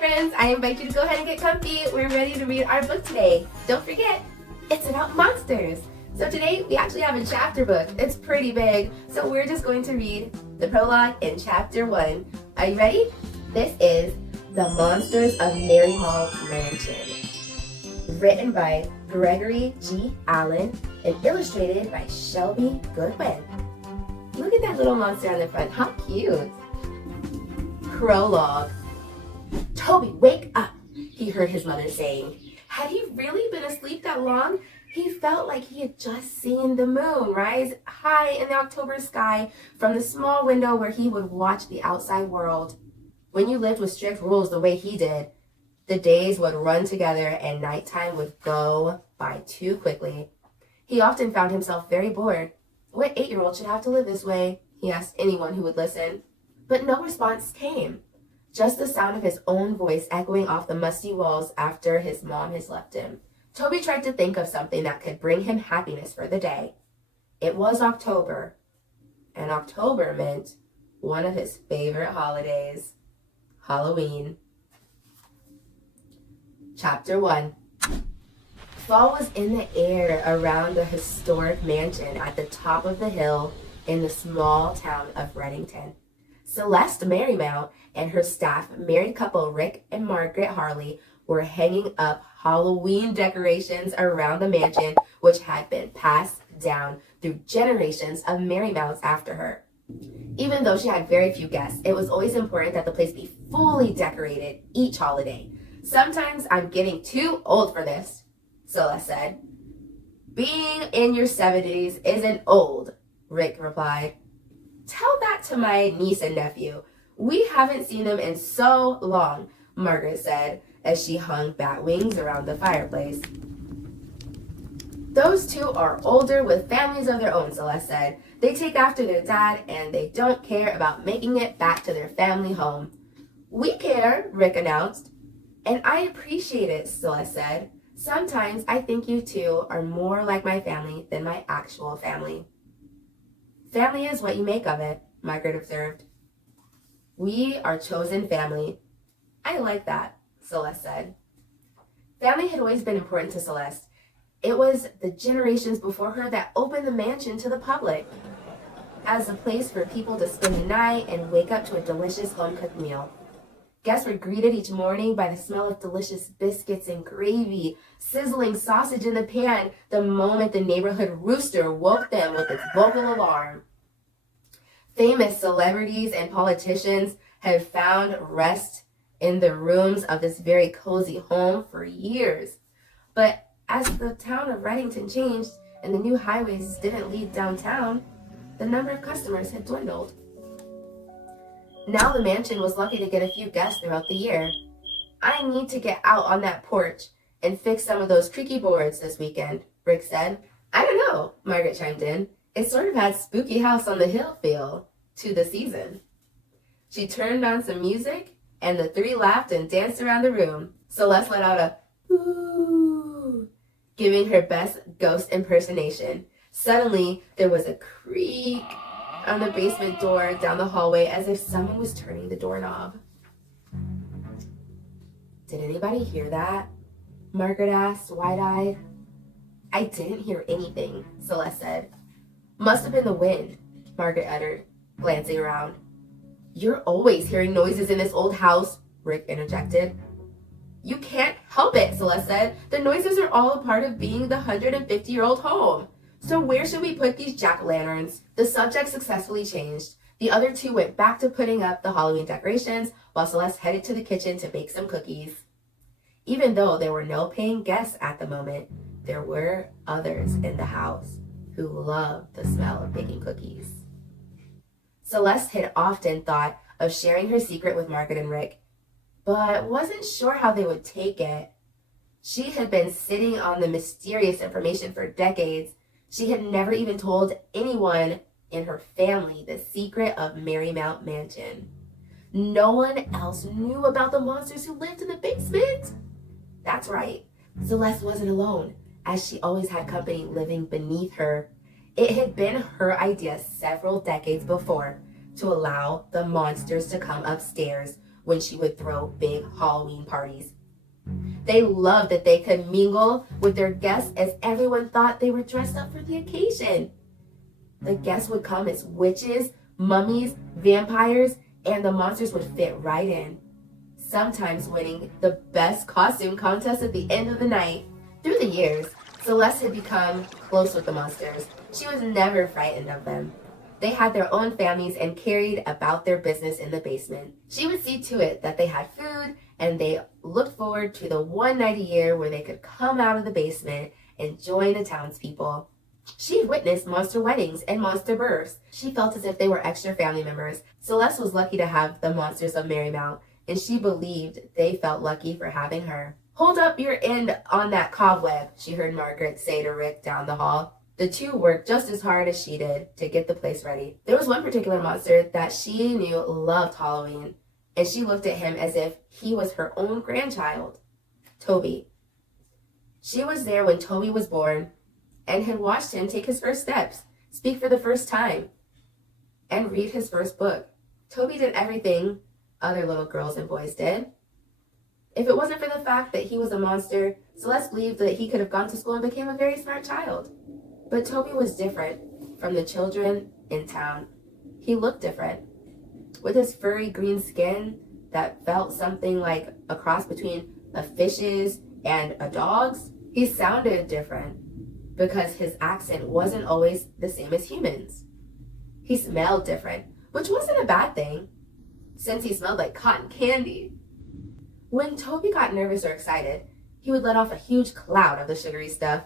friends, I invite you to go ahead and get comfy. We're ready to read our book today. Don't forget, it's about monsters. So today we actually have a chapter book. It's pretty big, so we're just going to read the prologue in chapter 1. Are you ready? This is The Monsters of Marymount Mansion. Written by Gregory G. Allen and illustrated by Shelby Goodwin. Look at that little monster on the front. How cute. Prologue. "Toby, wake up," he heard his mother saying. Had he really been asleep that long? He felt like he had just seen the moon rise high in the October sky from the small window where he would watch the outside world. When you lived with strict rules the way he did, the days would run together and nighttime would go by too quickly. He often found himself very bored. What 8-year-old should have to live this way? He asked anyone who would listen. But no response came. Just the sound of his own voice echoing off the musty walls after his mom has left him. Toby tried to think of something that could bring him happiness for the day. It was October, and October meant one of his favorite holidays, Halloween. Chapter 1. Fall was in the air around the historic mansion at the top of the hill in the small town of Reddington. Celeste Marymount and her staff, married couple Rick and Margaret Harley, were hanging up Halloween decorations around the mansion, which had been passed down through generations of Marymounts after her. Even though she had very few guests, it was always important that the place be fully decorated each holiday. "Sometimes I'm getting too old for this," Celeste said. "Being in your 70s isn't old," Rick replied. "Tell that to my niece and nephew. We haven't seen them in so long," Margaret said as she hung bat wings around the fireplace. "Those two are older with families of their own," Celeste said. "They take after their dad and they don't care about making it back to their family home." "We care," Rick announced. "And I appreciate it," Celeste said. "Sometimes I think you two are more like my family than my actual family." "Family is what you make of it," Margaret observed. "We are chosen family." "I like that," Celeste said. Family had always been important to Celeste. It was the generations before her that opened the mansion to the public as a place for people to spend the night and wake up to a delicious home-cooked meal. Guests were greeted each morning by the smell of delicious biscuits and gravy, sizzling sausage in the pan the moment the neighborhood rooster woke them with its vocal alarm. Famous celebrities and politicians had found rest in the rooms of this very cozy home for years. But as the town of Reddington changed and the new highways didn't lead downtown, the number of customers had dwindled. Now the mansion was lucky to get a few guests throughout the year. "I need to get out on that porch and fix some of those creaky boards this weekend," Rick said. "I don't know," Margaret chimed in. "It sort of had spooky house on the hill feel to the season." She turned on some music, and the three laughed and danced around the room. Celeste let out a "ooh," giving her best ghost impersonation. Suddenly, there was a creak on the basement door down the hallway as if someone was turning the doorknob. "Did anybody hear that?" Margaret asked, wide-eyed. "I didn't hear anything," Celeste said. "Must have been the wind," Margaret uttered, glancing around. "You're always hearing noises in this old house," Rick interjected. "You can't help it," Celeste said. "The noises are all a part of being the 150-year-old home. So where should we put these jack-o'-lanterns?" The subject successfully changed. The other two went back to putting up the Halloween decorations while Celeste headed to the kitchen to bake some cookies. Even though there were no paying guests at the moment, there were others in the house who loved the smell of baking cookies. Celeste had often thought of sharing her secret with Margaret and Rick, but wasn't sure how they would take it. She had been sitting on the mysterious information for decades. She had never even told anyone in her family the secret of Marymount Mansion. No one else knew about the monsters who lived in the basement. That's right, Celeste wasn't alone, as she always had company living beneath her. It had been her idea several decades before to allow the monsters to come upstairs when she would throw big Halloween parties. They loved that they could mingle with their guests as everyone thought they were dressed up for the occasion. The guests would come as witches, mummies, vampires, and the monsters would fit right in, sometimes winning the best costume contest at the end of the night. Through the years, Celeste had become close with the monsters. She was never frightened of them. They had their own families and carried about their business in the basement. She would see to it that they had food, and they looked forward to the one night a year where they could come out of the basement and join the townspeople. She witnessed monster weddings and monster births. She felt as if they were extra family members. Celeste was lucky to have the monsters of Marymount, and she believed they felt lucky for having her. "Hold up your end on that cobweb," she heard Margaret say to Rick down the hall. The two worked just as hard as she did to get the place ready. There was one particular monster that she knew loved Halloween, and she looked at him as if he was her own grandchild, Toby. She was there when Toby was born and had watched him take his first steps, speak for the first time, and read his first book. Toby did everything other little girls and boys did. If it wasn't for the fact that he was a monster, Celeste believed that he could have gone to school and became a very smart child. But Toby was different from the children in town. He looked different. With his furry green skin that felt something like a cross between a fish's and a dog's, he sounded different because his accent wasn't always the same as humans. He smelled different, which wasn't a bad thing, since he smelled like cotton candy. When Toby got nervous or excited, he would let off a huge cloud of the sugary stuff.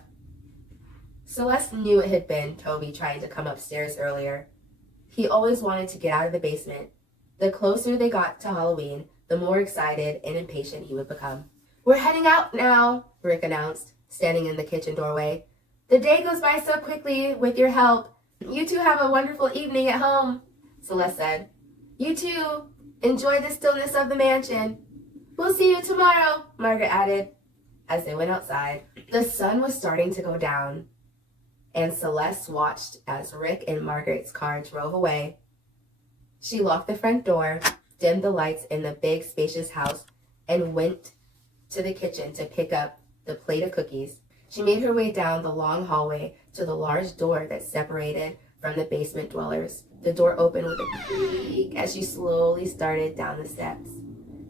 Celeste knew it had been Toby trying to come upstairs earlier. He always wanted to get out of the basement. The closer they got to Halloween, the more excited and impatient he would become. "We're heading out now," Rick announced, standing in the kitchen doorway. "The day goes by so quickly with your help. You two have a wonderful evening at home," Celeste said. "You too. Enjoy the stillness of the mansion." "We'll see you tomorrow," Margaret added, as they went outside. The sun was starting to go down, and Celeste watched as Rick and Margaret's car drove away. She locked the front door, dimmed the lights in the big, spacious house, and went to the kitchen to pick up the plate of cookies. She made her way down the long hallway to the large door that separated from the basement dwellers. The door opened with a creak as she slowly started down the steps.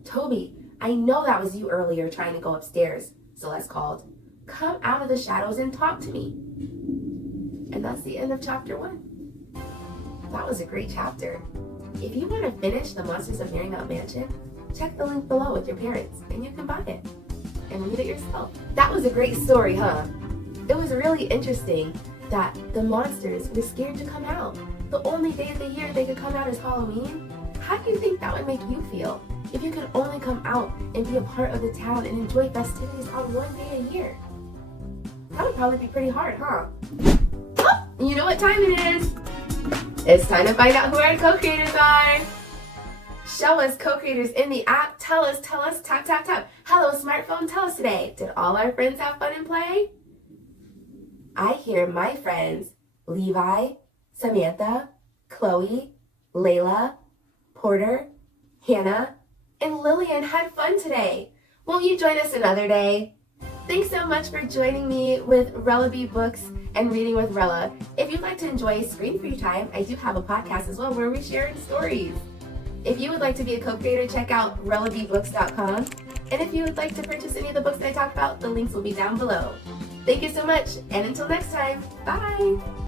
"Toby, I know that was you earlier trying to go upstairs," Celeste called. "Come out of the shadows and talk to me." And that's the end of chapter 1. That was a great chapter. If you want to finish The Monsters of Marymount Mansion, check the link below with your parents and you can buy it and read it yourself. That was a great story, huh? It was really interesting that the monsters were scared to come out. The only day of the year they could come out is Halloween. How do you think that would make you feel if you could only come out and be a part of the town and enjoy festivities on one day a year? That would probably be pretty hard, huh? Oh, you know what time it is? It's time to find out who our co-creators are. Show us co-creators in the app. Tell us, tap, tap, tap. Hello, smartphone, tell us today. Did all our friends have fun and play? I hear my friends, Levi, Samantha, Chloe, Layla, Porter, Hannah, and Lillian had fun today. Won't you join us another day? Thanks so much for joining me with Rella B Books and Reading with Rella. If you'd like to enjoy screen free time, I do have a podcast as well where we share stories. If you would like to be a co-creator, check out rellabooks.com. And if you would like to purchase any of the books that I talked about, the links will be down below. Thank you so much, and until next time, bye!